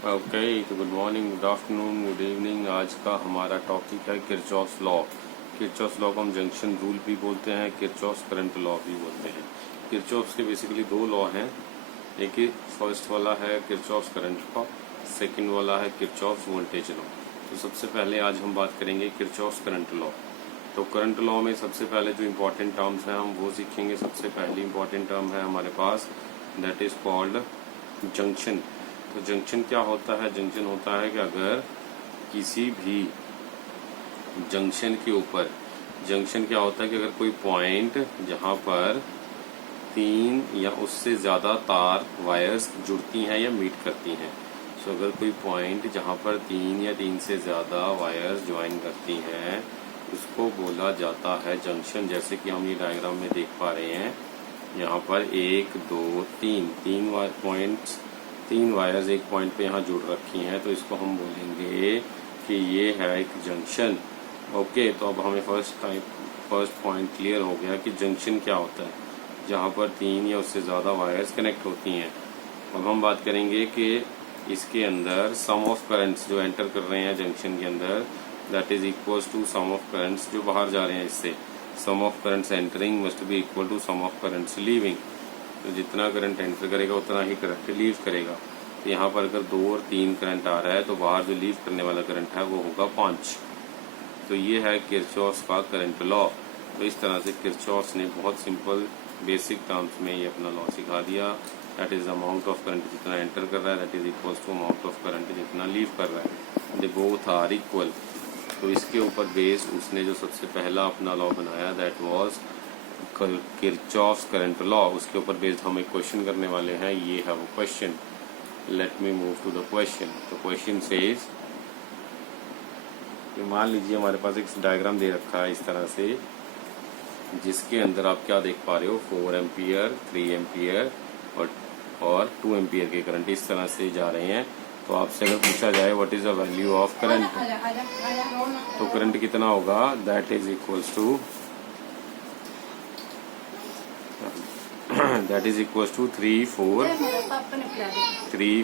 Okay, तो good morning, good afternoon, good evening. आज का हमारा टॉपिक है किरचॉफ्स लॉ। किरचॉफ्स लॉ को हम जंक्शन रूल भी बोलते हैं, किरचॉफ्स करंट लॉ भी बोलते हैं। किरचॉफ्स के बेसिकली दो लॉ हैं। एक ही फर्स्ट वाला है किरचॉफ्स करंट लॉ, सेकंड वाला है किरचॉफ्स वोल्टेज लॉ। तो सबसे पहले आज हम बात करेंगे किरचॉफ्स करंट लॉ। तो करंट लॉ में सबसे पहले जो इम्पोर्टेंट टर्म्स हैं हम वो सीखेंगे। सबसे पहली इम्पोर्टेंट टर्म है हमारे पास, दैट इज कॉल्ड जंक्शन। तो जंक्शन क्या होता है? जंक्शन होता है कि अगर किसी भी जंक्शन के ऊपर, जंक्शन क्या होता है कि अगर कोई पॉइंट जहां पर तीन या उससे ज्यादा तार वायर्स जुड़ती हैं या मीट करती हैं, तो अगर कोई पॉइंट जहां पर तीन या तीन से ज्यादा वायर्स ज्वाइन करती हैं उसको बोला जाता है जंक्शन। जैसे कि हम ये डायग्राम में देख पा रहे हैं, यहाँ पर एक दो तीन पॉइंट्स, तीन वायर्स एक पॉइंट पे यहाँ जुड़ रखी हैं, तो इसको हम बोलेंगे कि ये है एक जंक्शन। ओके, तो अब हमें फर्स्ट पॉइंट क्लियर हो गया कि जंक्शन क्या होता है, जहाँ पर तीन या उससे ज़्यादा वायर्स कनेक्ट होती हैं। अब हम बात करेंगे कि इसके अंदर सम ऑफ करंट्स जो एंटर कर रहे हैं जंक्शन के अंदर, that is equal to sum of currents जो बाहर जा रहे हैं इससे। Sum of currents entering must be equal to sum of currents leaving. तो जितना करंट एंटर करेगा उतना ही करंट लीव करेगा। तो यहाँ पर अगर 2 और 3 करंट आ रहा है तो बाहर जो लीव करने वाला करंट है वो होगा 5। तो ये है किरचॉफ्स का करंट लॉ। तो इस तरह से किरचॉफ्स ने बहुत सिंपल बेसिक टर्म्स में ये अपना लॉ सिखा दिया। That is amount of current जितना एंटर कर रहा है that is equal to amount of current जितना लीव कर रहा है। They both are equal. तो इसके ऊपर बेस्ड उसने जो सबसे पहला अपना लॉ बनाया that was Kirchhoff's current law. उसके ऊपर बेस्ड हम एक क्वेश्चन करने वाले हैं। ये है वो question. Let me move to the question. तो क्वेश्चन सेज, मान लीजिए हमारे पास एक डायग्राम दे रखा है इस तरह से, जिसके अंदर आप क्या देख पा रहे हो, 4 एम्पियर, 3 एम्पियर और 2 एम्पियर के करंट इस तरह से जा रहे हैं। तो आपसे अगर पूछा जाए what is the value of current, तो करंट कितना होगा, that is equals to that is equals to 3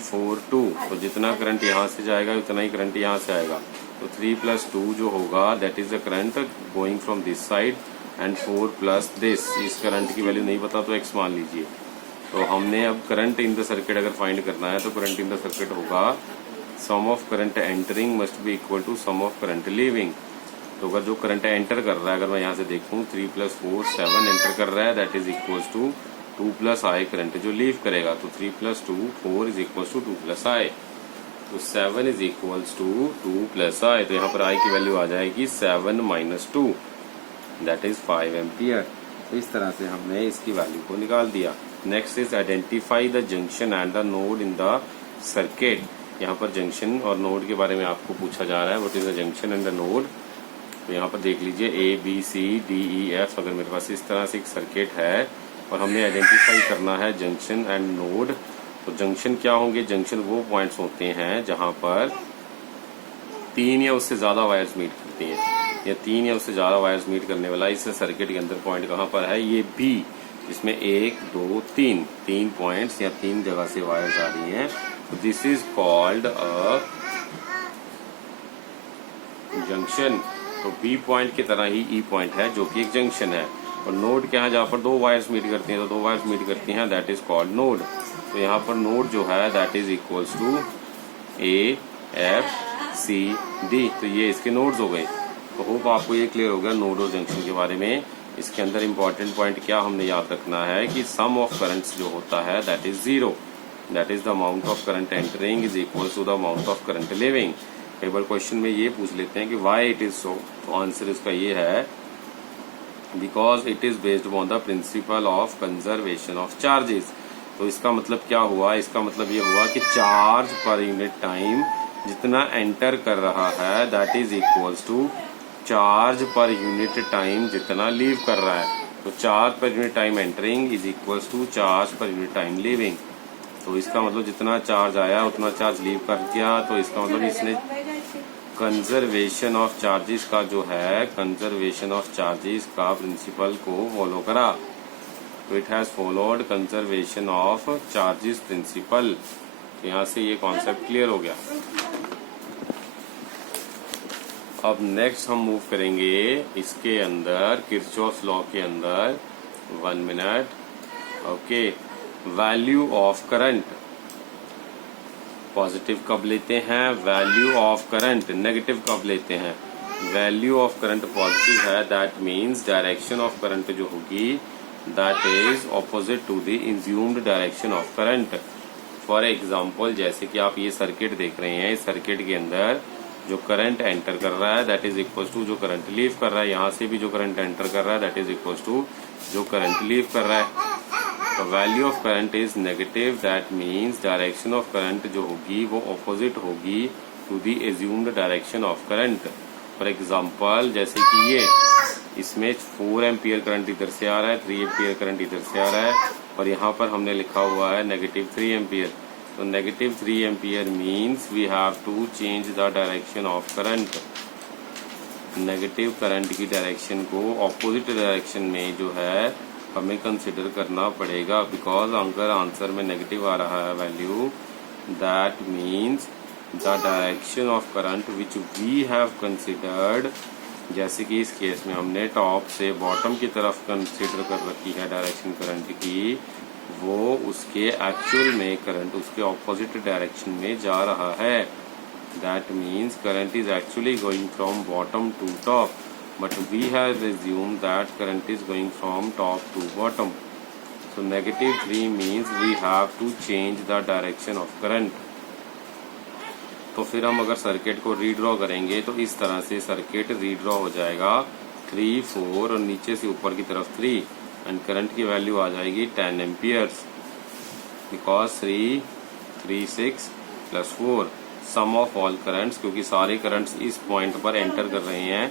4 2। तो जितना करंट यहाँ से जाएगा उतना ही करंट यहाँ से आएगा। तो 3 + 2 जो होगा that is the current going from this side and 4 + this. इस करंट की वैल्यू नहीं पता तो x मान लीजिए। तो हमने अब करंट इन द सर्किट अगर फाइंड करना है तो करंट इन द सर्किट होगा sum of current entering must be equal to sum of current leaving. तो अगर जो करंट एंटर कर रहा है, अगर मैं यहाँ से देखूँ 3 + 4 7 एंटर कर रहा है, that is equals to 2 + I current जो लीव करेगा। तो 3 + 2 4 इज इक्वल्स टू 2 + I। तो 7 इज इक्वल्स टू 2 + I। तो यहाँ पर I की वैल्यू आ जाएगी 7 - 2, दैट इज 5 एम्पियर। तो इस तरह से हमने इसकी वैल्यू को निकाल दिया। Next is identify the junction and the node in the circuit. यहाँ पर जंक्शन और नोड के बारे में आपको पूछा जा रहा है, what is the junction and the node. तो यहाँ पर देख लीजिए A B C D E F। अगर मेरे पास इस तरह से एक सर्किट है और हमने आइडेंटिफाई करना है जंक्शन एंड नोड, तो जंक्शन क्या होंगे, जंक्शन वो पॉइंट्स होते हैं जहां पर 3 या उससे ज्यादा वायर्स मीट करती हैं, या 3 या उससे ज्यादा वायर्स मीट करने वाला इस सर्किट के अंदर पॉइंट कहां पर है, ये B, जिसमें 1 2 3 पॉइंट्स या 3 जगह से वायर्स आ रही हैं। तो this is called a junction. तो B पॉइंट की तरह ही E पॉइंट है जो कि एक जंक्शन है। और नोड क्या है, जहाँ पर 2 वायर्स मीट करती हैं, तो 2 वायर्स मीट करती हैं, दैट इज कॉल्ड नोड। तो यहाँ पर नोड जो है that is equals to A F C D। तो ये इसके नोड्स हो गए। तो होप आपको ये क्लियर हो गया नोड और जंक्शन के बारे में। इसके अंदर इंपॉर्टेंट पॉइंट क्या हमने याद रखना है कि सम ऑफ करंट्स जो होता है that is 0, that is the amount of current entering is equal to the amount of current leaving. कई बार क्वेश्चन में ये पूछ लेते हैं कि वाई इट इज सो। तो आंसर इसका ये है, because it is based on the principle of conservation of charges. तो इसका मतलब क्या हुआ, इसका मतलब ये हुआ कि चार्ज पर यूनिट टाइम जितना एंटर कर रहा है that is equals to charge per unit time जितना लीव कर रहा है। तो charge per unit time entering is equals to charge per unit time leaving. तो इसका मतलब जितना चार्ज आया उतना चार्ज लीव कर दिया। तो इसका मतलब इसने कंजर्वेशन ऑफ चार्जेस का जो है, कंजर्वेशन ऑफ चार्जेस का प्रिंसिपल को फॉलो करा। तो it has followed conservation of charges principle. तो यहाँ से ये कॉन्सेप्ट क्लियर हो गया। अब नेक्स्ट हम मूव करेंगे इसके अंदर, किरचॉफ लॉ के अंदर। 1 minute. Okay, value of current. Positive कब लेते हैं? Value of current. नेगेटिव कब लेते हैं? वैल्यू ऑफ करंट पॉजिटिव है, that means direction of current जो होगी that is opposite to the assumed direction of current. For example, जैसे कि आप ये सर्किट देख रहे हैं, इस सर्किट के अंदर जो करंट एंटर कर रहा है दैट इज इक्वल टू जो करंट लीव कर रहा है, यहाँ से भी जो करंट एंटर कर रहा है दैट इज इक्वल टू जो करंट लीव कर रहा है। तो value of current is negative, that means direction of current जो होगी वो ऑपोजिट होगी to the assumed direction of current. For example, जैसे कि ये इसमें 4 एम्पियर करंट इधर से आ रहा है, 3 एम्पियर करंट इधर से आ रहा है, और यहाँ पर हमने लिखा हुआ है नेगेटिव 3 एम्पियर। तो negative 3 ampere means we have to change the direction of current. Negative current की डायरेक्शन को ऑपोजिट डायरेक्शन में जो है हमें कंसिडर करना पड़ेगा, बिकॉज अगर आंसर में नेगेटिव आ रहा है value, that means the direction of current which we have considered, जैसे कि इस केस में हमने टॉप से बॉटम की तरफ कंसिडर कर रखी है डायरेक्शन करंट की, वो उसके एक्चुअल में करंट उसके ऑपोजिट डायरेक्शन में जा रहा है। That means current is actually going from bottom to top, but we have assumed that current is going from top to bottom. So negative 3 means we have to change the direction of current. तो फिर हम अगर circuit को redraw करेंगे तो इस तरह से सर्किट रीड्रॉ हो जाएगा 3, 4 और नीचे से ऊपर की तरफ 3, एंड करंट की वैल्यू आ जाएगी 10 amperes, because 3, 3, 6 plus 4 sum of all currents, क्योंकि सारे करंट्स इस पॉइंट पर एंटर कर रहे हैं,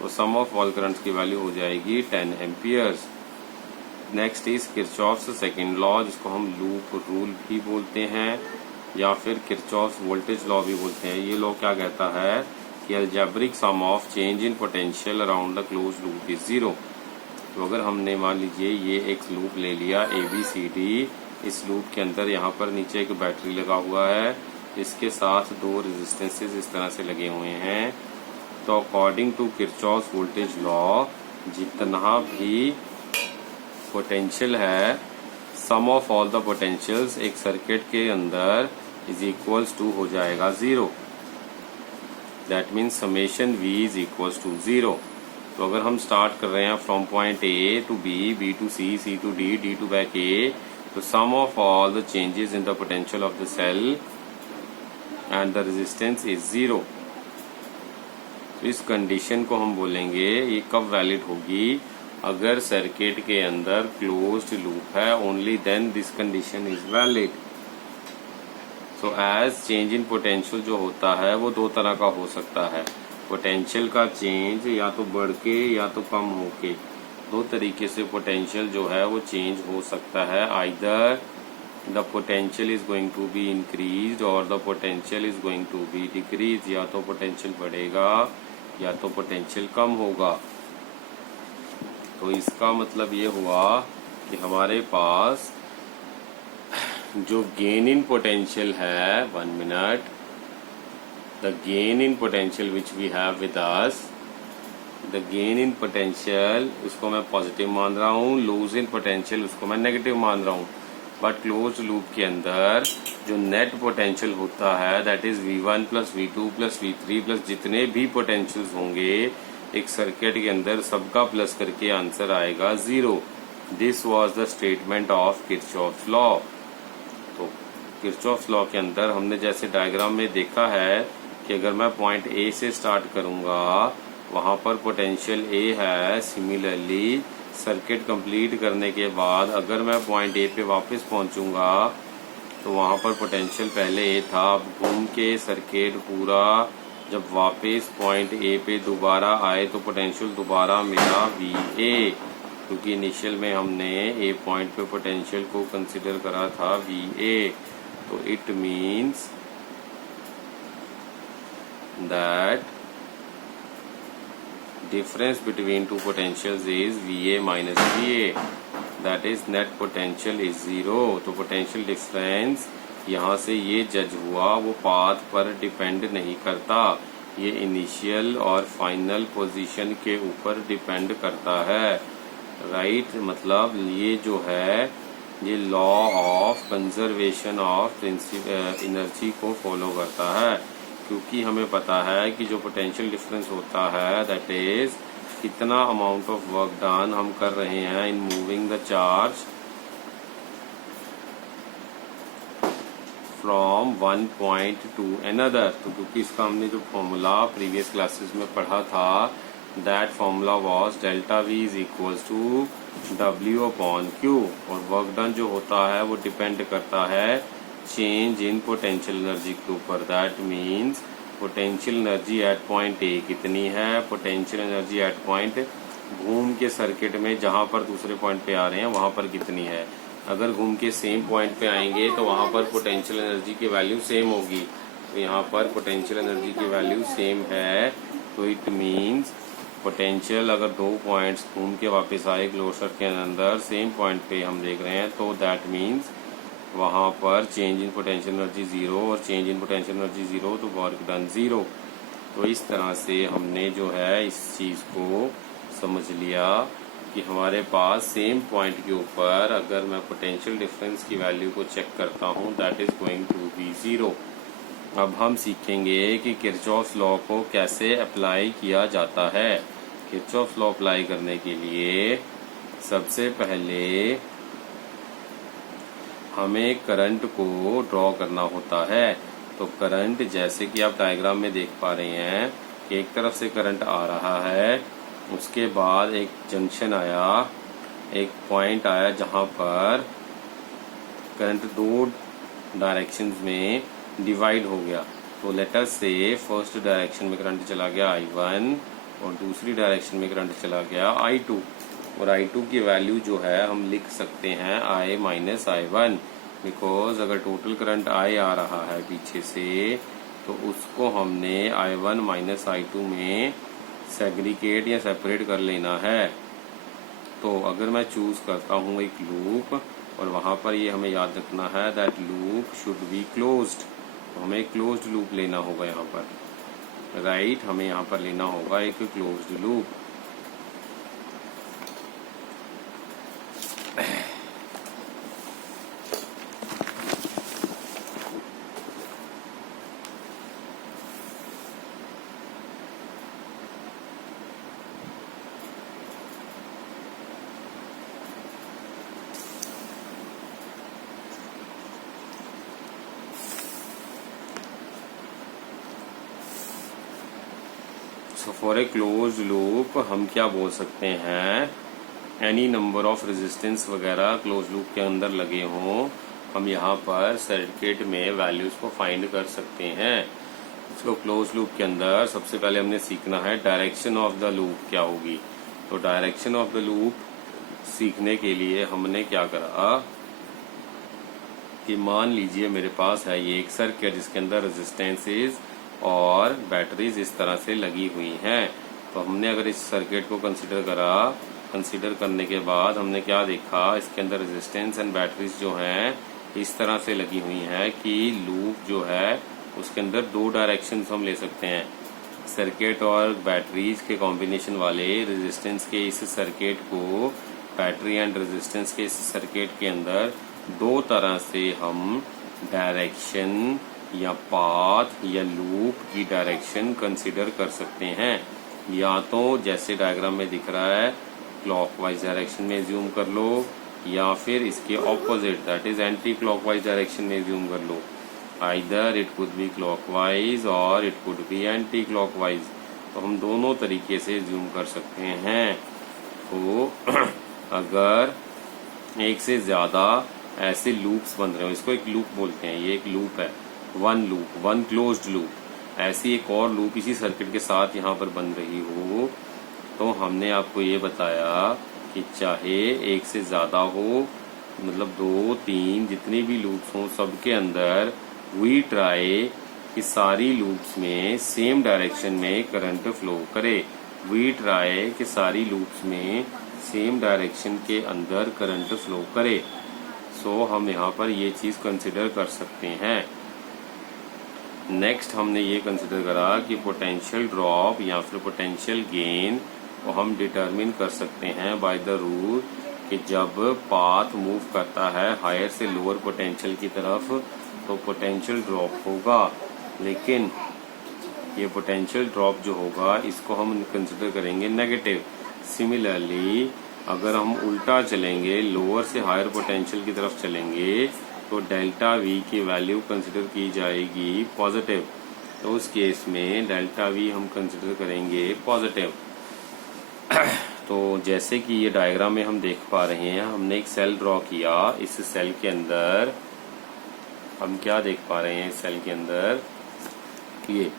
तो सम ऑफ ऑल करंट्स की वैल्यू हो जाएगी 10 amperes. Next is Kirchhoff's second law, जिसको हम लूप रूल भी बोलते हैं या फिर किरचॉफ्स वोल्टेज लॉ भी बोलते हैं। ये लॉ क्या कहता है कि algebraic sum of change in potential around the close loop is 0। तो अगर हमने मान लीजिए ये एक लूप ले लिया ABCD, इस लूप के अंदर यहाँ पर नीचे एक बैटरी लगा हुआ है, इसके साथ 2 रेजिस्टेंसेस इस तरह से लगे हुए हैं। तो according to Kirchhoff's voltage law, जितना भी पोटेंशियल है, sum of all the potentials एक सर्किट के अंदर इज इक्वल्स टू हो जाएगा 0। That means summation V is equals to 0। तो अगर हम स्टार्ट कर रहे हैं from point A to B, B to C, C to D, D to back A, तो sum of all the changes in the potential of the cell and the resistance is 0। तो इस condition को हम बोलेंगे ये कब valid होगी, अगर सर्किट के अंदर क्लोज्ड लूप है, only then this condition is valid. So as change in potential जो होता है वो 2 तरह का हो सकता है। पोटेंशियल का चेंज या तो बढ़ के या तो कम होके, 2 तरीके से पोटेंशियल जो है वो चेंज हो सकता है। Either the potential is going to be increase और the potential is going to be decrease, या तो पोटेंशियल बढ़ेगा या तो पोटेंशियल कम होगा। तो इसका मतलब ये हुआ कि हमारे पास जो गेन इन पोटेंशियल है, 1 minute, the gain in potential which we have with us, the gain in potential उसको मैं पॉजिटिव मान रहा हूँ, लूज इन पोटेंशियल उसको मैं नेगेटिव मान रहा हूँ। बट क्लोज लूप के अंदर जो नेट पोटेंशियल होता है that is V1 plus V2 plus V3 plus जितने भी पोटेंशियल्स होंगे एक सर्किट के अंदर, सबका प्लस करके आंसर आएगा 0। This was the statement of Kirchhoff's law. तो किरचॉफ्स लॉ के अंदर हमने जैसे डायग्राम में देखा है कि अगर मैं पॉइंट A से स्टार्ट करूंगा, वहां पर पोटेंशियल A है, सिमिलरली सर्किट कंप्लीट करने के बाद अगर मैं पॉइंट A पे वापस पहुंचूंगा तो वहां पर पोटेंशियल पहले A था। अब घूम के सर्किट पूरा जब वापस पॉइंट A पे दोबारा आए तो पोटेंशियल दोबारा मिला VA, क्योंकि इनिशियल में हमने A पॉइंट पे पोटेंशियल को कंसिडर करा था VA। तो it means that difference between two potentials is VA minus VA, that is net potential is 0। तो potential difference यहाँ से ये जज हुआ वो पाथ पर डिपेंड नहीं करता, ये इनिशियल और फाइनल पोजीशन के ऊपर डिपेंड करता है। राइट मतलब ये जो है ये law of conservation of energy को फॉलो करता है, क्योंकि हमें पता है कि जो पोटेंशियल डिफरेंस होता है दैट इज कितना अमाउंट ऑफ वर्क डन हम कर रहे हैं in moving the charge from one point two another. तो क्योंकि इसका हमने जो फॉर्मूला प्रीवियस क्लासेस में पढ़ा था that formula was delta V is equals to W upon Q, और वर्क डन जो होता है वो डिपेंड करता है चेंज इन पोटेंशियल एनर्जी के ऊपर। That means potential energy at point A कितनी है, पोटेंशियल एनर्जी एट पॉइंट घूम के सर्किट में जहां पर दूसरे पॉइंट पे आ रहे हैं वहां पर कितनी है। अगर घूम के सेम पॉइंट पे आएंगे तो वहां पर पोटेंशियल एनर्जी की वैल्यू सेम होगी, तो यहाँ पर पोटेंशियल एनर्जी की वैल्यू सेम है, तो इट मीन्स पोटेंशियल अगर दो पॉइंट्स घूम के वापस आए क्लोजर के अंदर सेम पॉइंट पे हम देख रहे हैं, तो दैट मीन्स वहां पर change in potential energy zero, और change in potential energy zero तो वर्क डन जीरो। तो इस तरह से हमने जो है इस चीज को समझ लिया कि हमारे पास सेम पॉइंट के ऊपर अगर मैं पोटेंशियल डिफरेंस की वैल्यू को चेक करता हूं that is going to be zero. अब हम सीखेंगे कि किरचॉफ लॉ को कैसे अप्लाई किया जाता है। किरचॉफ लॉ अप्लाई करने के लिए सबसे पहले हमें करंट को ड्रॉ करना होता है। तो करंट जैसे कि आप डायग्राम में देख पा रहे हैं कि एक तरफ से करंट आ रहा है, उसके बाद एक जंक्शन आया, एक पॉइंट आया जहां पर करंट दो डायरेक्शंस में डिवाइड हो गया। तो लेटर से फर्स्ट डायरेक्शन में करंट चला गया I1 और दूसरी डायरेक्शन में करंट चला गया I2, और I2 की वैल्यू जो है हम लिख सकते हैं I माइनस I1, बिकॉज अगर टोटल करंट I आ रहा है पीछे से तो उसको हमने I1 माइनस I2 में सेग्रीगेट या सेपरेट कर लेना है। तो अगर मैं चूज करता हूँ एक लूप, और वहां पर ये हमें याद रखना है that loop should be closed, तो हमें क्लोज्ड लूप लेना होगा यहाँ पर। राइट हमें यहाँ पर लेना होगा एक closed loop. So for a close loop हम क्या बोल सकते हैं, एनी नंबर ऑफ रेजिस्टेंस वगैरह क्लोज लूप के अंदर लगे हों, हम यहाँ पर सर्किट में वैल्यूज को फाइंड कर सकते हैं। इसको क्लोज लूप के अंदर सबसे पहले हमने सीखना है डायरेक्शन ऑफ द लूप क्या होगी। तो डायरेक्शन ऑफ द लूप सीखने के लिए हमने क्या करा कि मान लीजिए मेरे पास है ये एक सर्किट जिसके अंदर रेजिस्टेंसेस और बैटरीज इस तरह से लगी हुई हैं। तो हमने अगर इस सर्किट को कंसीडर करने के बाद हमने क्या देखा, इसके अंदर रेजिस्टेंस एंड बैटरीज जो हैं इस तरह से लगी हुई हैं कि लूप जो है उसके अंदर दो डायरेक्शंस हम ले सकते हैं। सर्किट और बैटरीज के कॉम्बिनेशन वाले रेजिस्टेंस के इस सर्किट को बैटरी एंड रेजिस्टेंस के इस सर्किट के अंदर दो तरह से हम डायरेक्शन या पाथ या लूप की डायरेक्शन कंसीडर कर सकते हैं। या तो जैसे डायग्राम में दिख रहा है क्लॉकवाइज डायरेक्शन में ज्यूम कर लो, या फिर इसके opposite that is anti clockwise direction में ज्यूम कर लो। Either it could be clockwise और it could be anti clockwise, तो हम दोनों तरीके से ज्यूम कर सकते हैं। तो अगर एक से ज्यादा ऐसे लूप्स बन रहे हो, इसको एक लूप बोलते हैं, ये एक लूप है, वन क्लोज्ड लूप, ऐसी एक और लूप इसी सर्किट के साथ यहाँ पर बन रही हो, तो हमने आपको ये बताया कि चाहे एक से ज्यादा हो, मतलब दो तीन जितनी भी लूप्स हों, सबके अंदर वी ट्राई कि सारी लूप्स में सेम डायरेक्शन में करंट फ्लो करे। वी ट्राई कि सारी लूप्स में सेम डायरेक्शन के अंदर करंट फ्लो करे। सो हम यहाँ पर ये चीज़ कंसिडर कर सकते हैं। नेक्स्ट हमने ये कंसिडर करा कि पोटेंशियल ड्रॉप या फिर पोटेंशियल गेन को हम डिटरमिन कर सकते हैं बाय द रूल कि जब पाथ मूव करता है हायर से लोअर पोटेंशियल की तरफ तो पोटेंशियल ड्रॉप होगा। लेकिन ये पोटेंशियल ड्रॉप जो होगा इसको हम कंसिडर करेंगे नेगेटिव। सिमिलरली अगर हम उल्टा चलेंगे, लोअर से हायर पोटेंशियल की तरफ चलेंगे तो डेल्टा वी की वैल्यू कंसिडर की जाएगी पॉजिटिव। तो उस केस में डेल्टा वी हम कंसिडर करेंगे पॉजिटिव। तो जैसे कि ये डायग्राम में हम देख पा रहे हैं, हमने एक सेल ड्रॉ किया। इस सेल के अंदर हम क्या देख पा रहे हैं, इस सेल के अंदर ये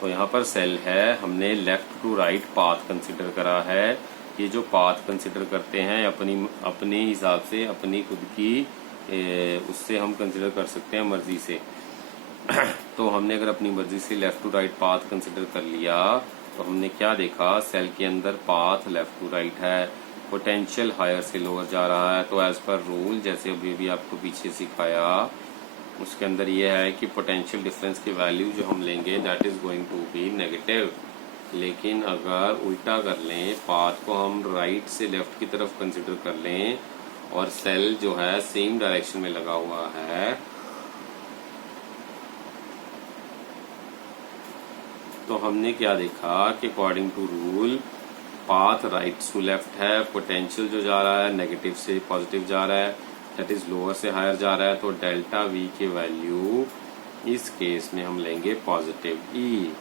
तो यहाँ पर सेल है, हमने left to right path consider करा है। ये जो पाथ कंसिडर करते हैं अपने हिसाब से, अपनी खुद की उससे हम कंसिडर कर सकते हैं मर्जी से। तो हमने अगर अपनी मर्जी से left to right path consider कर लिया तो हमने क्या देखा, सेल के अंदर पाथ लेफ्ट टू राइट है, पोटेंशियल हायर से लोअर जा रहा है। तो एज पर रूल, जैसे अभी भी आपको पीछे सिखाया, उसके अंदर ये है कि पोटेंशियल डिफरेंस की वैल्यू जो हम लेंगे that is going to be negative. लेकिन अगर उल्टा कर लें, पाथ को हम राइट से लेफ्ट की तरफ कंसिडर कर लें और सेल जो है सेम डायरेक्शन में लगा हुआ है, तो हमने क्या देखा कि according to rule path right to left है, पोटेंशियल जो जा रहा है नेगेटिव से पॉजिटिव जा रहा है, दैट इज लोअर से हायर जा रहा है। तो डेल्टा वी की वैल्यू इस केस में हम लेंगे पॉजिटिव ई।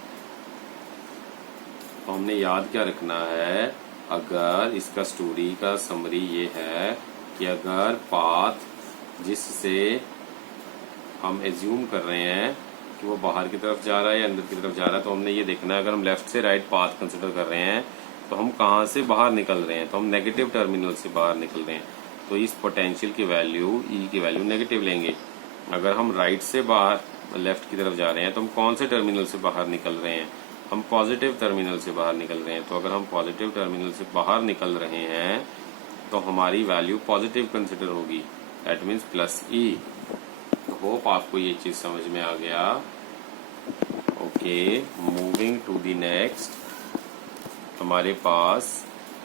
तो हमने याद क्या रखना है, अगर इसका स्टोरी का समरी ये है कि अगर पाथ जिससे हम एज्यूम कर रहे हैं कि वो बाहर की तरफ जा रहा है या अंदर की तरफ जा रहा है, तो हमने ये देखना है अगर हम लेफ्ट से राइट पाथ कंसिडर कर रहे हैं तो हम कहाँ से बाहर निकल रहे हैं, तो हम नेगेटिव टर्मिनल से बाहर निकल रहे हैं। तो इस पोटेंशियल की वैल्यू ई की वैल्यू नेगेटिव लेंगे। अगर हम राइट से बाहर लेफ्ट की तरफ जा रहे हैं तो हम कौन से टर्मिनल से बाहर निकल रहे हैं, हम पॉजिटिव टर्मिनल से बाहर निकल रहे हैं। तो अगर हम पॉजिटिव टर्मिनल से बाहर निकल रहे हैं तो हमारी वैल्यू पॉजिटिव कंसिडर होगी, दैट मीन्स प्लस ई। तो होप आपको ये चीज समझ में आ गया। Okay, moving to the next, हमारे पास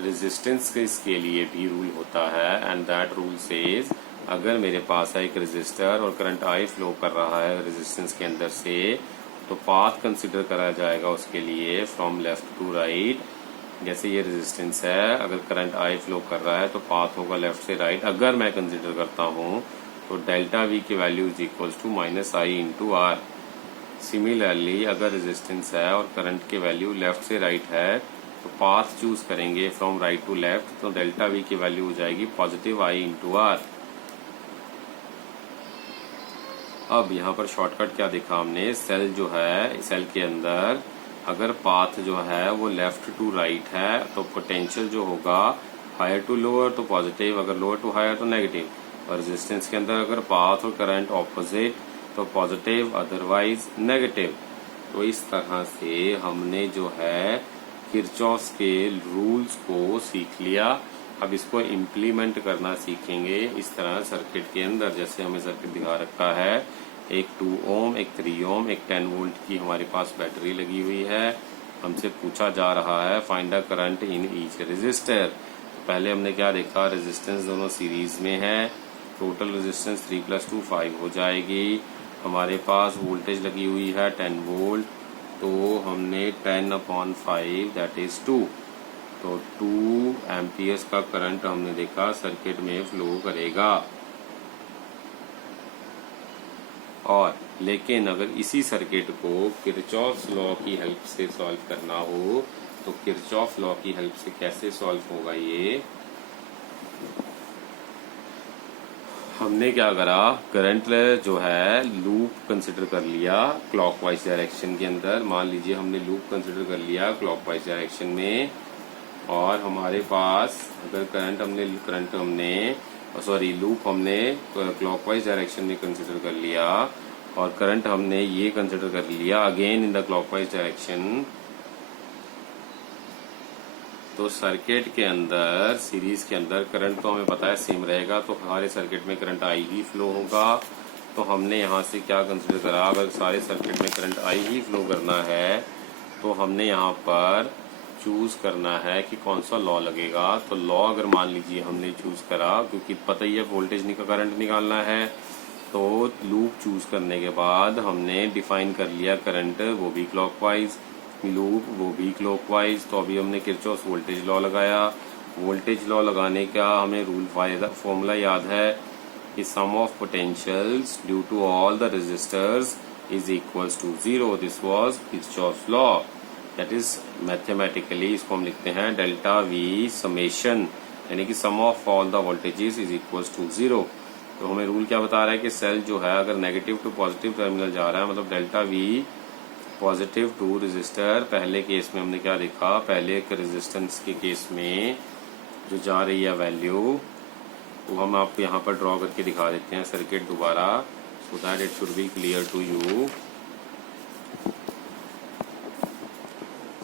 रेजिस्टेंस के लिए भी रूल होता है एंड दैट रूल सेज अगर मेरे पास है एक रेजिस्टर और करंट आई फ्लो कर रहा है रेजिस्टेंस के अंदर से, तो पाथ कंसिडर करा जाएगा उसके लिए फ्रॉम लेफ्ट टू राइट। जैसे ये रेजिस्टेंस है, अगर करंट आई फ्लो कर रहा है तो पाथ होगा लेफ्ट से राइट। अगर मैं कंसिडर करता हूँ तो डेल्टा वी की value is equals to minus I into R. Similarly अगर रेजिस्टेंस है और करंट की वैल्यू लेफ्ट से राइट है तो पाथ चूज करेंगे फ्रॉम राइट टू लेफ्ट, तो डेल्टा वी की वैल्यू हो जाएगी पॉजिटिव आई इंटू आर। अब यहाँ पर शॉर्टकट क्या देखा हमने, सेल जो है, सेल के अंदर अगर पाथ जो है वो लेफ्ट टू राइट है तो पोटेंशियल जो होगा हायर टू लोअर तो पॉजिटिव, अगर लोअर टू हायर तो नेगेटिव। और रेजिस्टेंस के अंदर अगर पाथ और करंट ऑपोजिट तो पॉजिटिव अदरवाइज नेगेटिव। तो इस तरह से हमने जो है किरचॉफ के रूल्स को सीख लिया। अब इसको इम्प्लीमेंट करना सीखेंगे इस तरह सर्किट के अंदर। जैसे हमें सर्किट दिखा रखा है, एक 2 ओम, एक 3 ओम, एक 10 वोल्ट की हमारे पास बैटरी लगी हुई है। हमसे पूछा जा रहा है find the current in each resistor. पहले हमने क्या देखा, रेजिस्टेंस दोनों सीरीज में है, टोटल रेजिस्टेंस 3 + 2 5 हो जाएगी। हमारे पास वोल्टेज लगी हुई है 10 वोल्ट, तो हमने 10/5 दैट इज 2, तो 2 एम्पियर्स का करंट हमने देखा सर्किट में फ्लो करेगा। और लेकिन अगर इसी सर्किट को किरचॉफ लॉ की हेल्प से सॉल्व करना हो तो किरचॉफ लॉ की हेल्प से कैसे सॉल्व होगा, ये हमने क्या करा, करंट जो है लूप कंसिडर कर लिया क्लॉकवाइज डायरेक्शन के अंदर। मान लीजिए हमने लूप कंसिडर कर लिया क्लॉकवाइज डायरेक्शन में, और हमारे पास अगर लूप हमने क्लॉकवाइज डायरेक्शन में कंसिडर कर लिया और करंट हमने ये कंसिडर कर लिया again in the clockwise direction. तो सर्किट के अंदर, सीरीज के अंदर करंट तो हमें पता है सेम रहेगा, तो हमारे सर्किट में करंट आई ही फ्लो होगा। तो हमने यहाँ से क्या कंसिडर करा, अगर सारे सर्किट में करंट आई ही फ्लो करना है तो हमने यहाँ पर चूज करना है कि कौन सा लॉ लगेगा। तो लॉ अगर मान लीजिए हमने चूज करा, क्योंकि पता ही है वोल्टेज करंट निकालना है, तो लूप चूज करने के बाद हमने डिफाइन कर लिया करंट, वो भी क्लॉकवाइज, लूप वो भी क्लॉकवाइज। तो अभी हमने किरचॉफ वोल्टेज लॉ लगाया। वोल्टेज लॉ लगाने का हमें रूल फॉर्मूला याद है कि sum of potentials due to all the resistors is equals to zero. This was Kirchhoff law. That is mathematically इसको हम लिखते हैं डेल्टा वी समेशन, यानी कि sum of all the voltages is equals to zero. तो हमें rule क्या बता रहा है कि सेल जो है अगर नेगेटिव टू पॉजिटिव टर्मिनल जा रहा है, मतलब delta V positive to resistor, पहले केस में हमने क्या देखा, पहले के रेजिस्टेंस के केस में जो जा रही है वैल्यू, वो हम आपको यहाँ पर ड्रॉ करके दिखा देते हैं सर्किट दोबारा, so that it should be clear to you.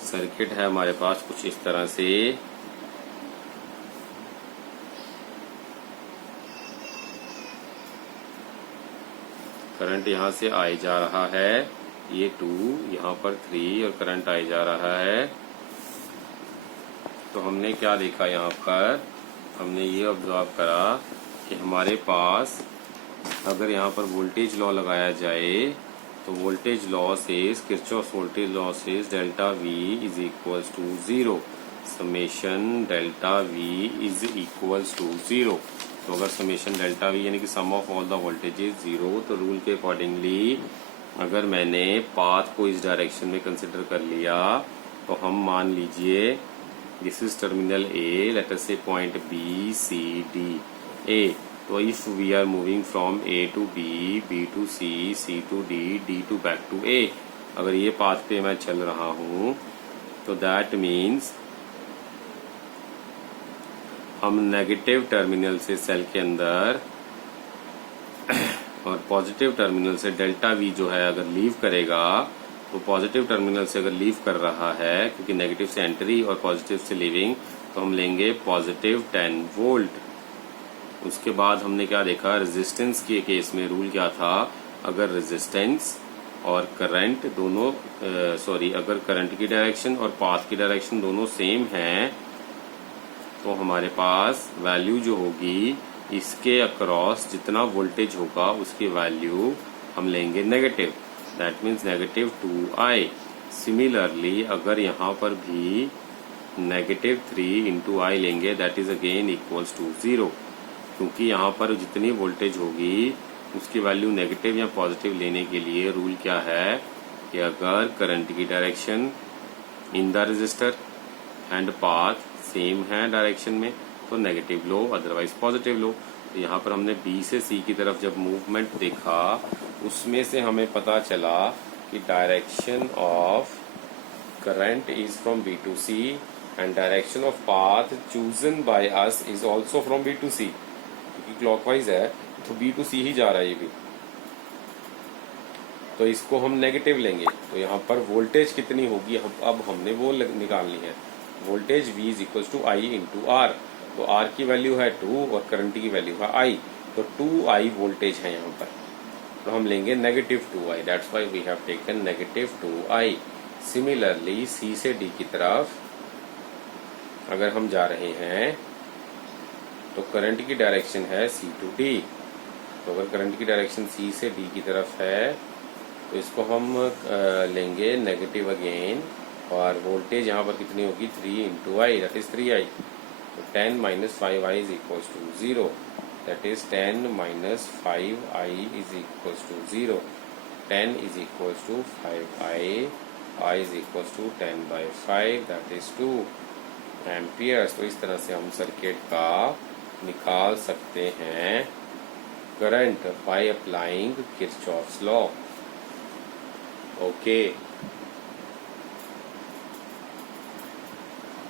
Circuit है हमारे पास कुछ इस तरह से, करंट यहाँ से आई जा रहा है, ये 2, यहाँ पर 3 और करंट आई जा रहा है। तो हमने क्या देखा, यहाँ पर हमने ये ऑब्जर्व करा कि हमारे पास अगर यहाँ पर वोल्टेज लॉ लगाया जाए तो voltage law says, Kirchhoff voltage law says delta V is equals to zero, summation delta V is equals to zero. तो अगर समेशन डेल्टा वी यानी कि sum of all the voltages zero, तो rule के accordingly अगर मैंने path को इस डायरेक्शन में कंसिडर कर लिया, तो हम मान लीजिए this is terminal A, let us say point B C D A. तो if we are moving from A to B, B to C, C to D, D to back to A, अगर ये path पे मैं चल रहा हूं, तो दैट मीन्स हम नेगेटिव टर्मिनल से सेल के अंदर और पॉजिटिव टर्मिनल से डेल्टा वी जो है अगर लीव करेगा, तो पॉजिटिव टर्मिनल से अगर लीव कर रहा है, क्योंकि नेगेटिव से एंट्री और पॉजिटिव से लीविंग, तो हम लेंगे पॉजिटिव 10 वोल्ट। उसके बाद हमने क्या देखा, रेजिस्टेंस के केस में रूल क्या था, अगर रेजिस्टेंस और करंट दोनों अगर करंट की डायरेक्शन और पाथ की डायरेक्शन दोनों सेम हैं, तो हमारे पास वैल्यू जो होगी इसके अक्रॉस जितना वोल्टेज होगा उसकी वैल्यू हम लेंगे negative, that means negative 2i। Similarly अगर यहाँ पर भी नेगेटिव 3 इंटू आई लेंगे, that is again equals to zero, क्योंकि यहाँ पर जितनी वोल्टेज होगी उसकी वैल्यू नेगेटिव या पॉजिटिव लेने के लिए रूल क्या है कि अगर करंट की direction in the resistor and path same है डायरेक्शन में, तो नेगेटिव लो, अदरवाइज पॉजिटिव लो। तो यहाँ पर हमने बी से सी की तरफ जब मूवमेंट देखा, उसमें से हमें पता चला कि direction of current is from B to C and direction of path chosen by us is also from B to C, क्योंकि क्लॉकवाइज है तो बी टू सी ही जा रहा है ये भी, तो इसको हम नेगेटिव लेंगे। तो यहाँ पर वोल्टेज कितनी होगी अब हमने वो निकालनी है, voltage V is equal to I into R. तो R की वैल्यू है 2 और करंट की वैल्यू है I, तो 2i वोल्टेज है यहाँ पर, तो हम लेंगे negative 2i, that's why we have taken negative 2i। Similarly C से D की तरफ अगर हम जा रहे हैं तो करंट की डायरेक्शन है C टू D, तो अगर करंट की डायरेक्शन C से D की तरफ है तो इसको हम लेंगे नेगेटिव अगेन, और वोल्टेज यहाँ पर कितनी होगी 3 into I, that is 3i। तो 10 minus 5i is equals to 0, that is 10 minus 5i is equals to 0, 10 is equals to 5i, i is equals to 10 by 5, that is 2 amperes. तो इस तरह से हम सर्किट का निकाल सकते हैं current by applying Kirchhoff's law. Okay